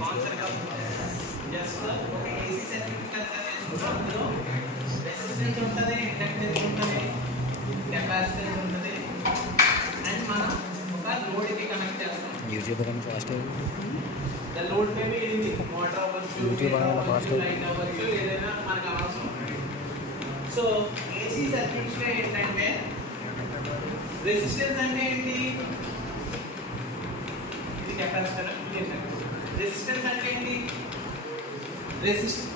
Concept of just ఒక AC circuit consider చేసుకుంటాం. అందులో రెసిస్టెన్స్ ఉంటుంది, ఇండక్టెన్స్ ఉంటుంది, కెపాసిటెన్స్ ఉంటుంది, అండ్ మనం ఒక లోడ్కి కనెక్ట్ చేస్తాం. ద లోడ్ మేబీ ఇది మోటార్ అవ్వచ్చు, లైట్ అవ్వచ్చు, ఏదైనా మనకు అవసరం. సో ఏసీ సర్క్యూట్స్లో ఏంటంటే రెసిస్టెన్స్ అంటే ఏంటి? ఇది కెపాసిటర్. రెసిస్టెన్స్ అంటే ఏంటి?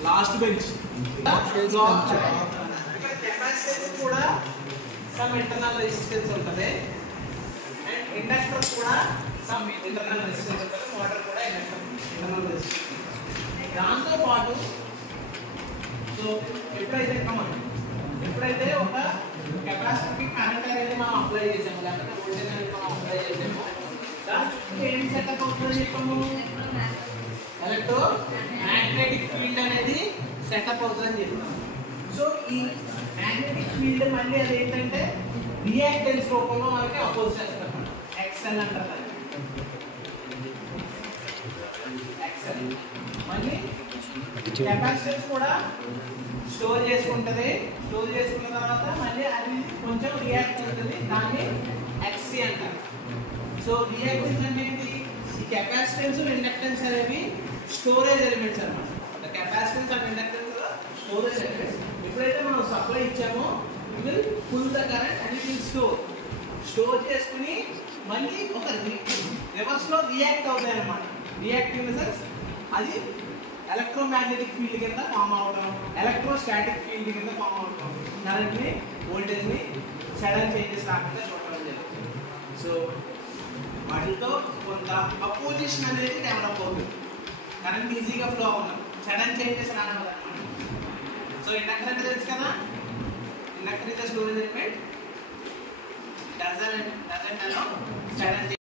Last bench. కెపాసిటర్ కూడా సమ్ ఇంటర్నల్ రెసిస్టెన్స్ ఉంటుంది, అండ్ ఇండక్టర్ కూడా సమ్ ఇంటర్నల్ రెసిస్టెన్స్ ఉంటుంది. మోటార్ కూడా ఇంటర్నల్ రెసిస్టెన్స్. దాంతో పాటు సో ఎప్పుడైతే ఒక కెపాసిటర్కి కరెంట్ అనేది మనం అప్లై చేసాము, లేకపోతే వోల్టేజ్ అనేది మనం అప్లై చేసాము, దానికి ఏం సెటప్ అవుతుందని చెప్పాము? ఎలక్ట్రో మ్యాగ్నెటిక్ ఫీల్డ్ అనేది సెటప్ అవుతుందని చెప్పాము. సో ఈ మ్యాగ్నెటిక్ ఫీల్డ్ మళ్ళీ అది ఏంటంటే రియాక్టెన్స్ రూపంలో మనకి అపోజ్ చేస్తారు. ఎక్స్ఎల్ అంటారు. ఎక్స్ఎల్ మళ్ళీ కెపాసిటెన్స్ కూడా స్టోర్ చేసుకుంటుంది. స్టోర్ చేసుకున్న తర్వాత మళ్ళీ అది కొంచెం రియాక్ట్ అవుతుంది. దాన్ని ఎక్సీ అంటారు. సో రియాక్టెన్స్ అంటే ఏంటి? ఈ కెపాసిటెన్స్ ఇండక్టెన్స్ అనేవి స్టోరేజ్ ఎలిమెంట్స్ అన్నమాట. The capacitance and inductance storage elements. ఎప్పుడైతే మనం సప్లై ఇచ్చామో it will pull the current and it will store చేసుకుని మళ్ళీ ఒక రివర్స్ లో రియాక్ట్ అవుతాయి అన్నమాట. రియాక్ట్ ఇన్ ద సెన్స్ అది ఎలక్ట్రోమాగ్నెటిక్ ఫీల్డ్ కింద ఫామ్ అవడం, ఎలక్ట్రోస్టాటిక్ ఫీల్డ్ కింద ఫామ్ అవడం, కరెంట్ని వోల్టేజ్ని సడన్ చేంజెస్ రాకుండా చూడడం జరుగుతుంది. సో వాటితో కొంత అపోజిషన్ అనేది డెవలప్ అవుతుంది. కరెంట్ ఈజీగా ఫ్లో అవ్వడం, సడన్ చేంజెస్ రావడం అనమాట. సో ఇండక్టర్ అంటే తెలుసు కదా, inductor is the storage element doesn't allow sudden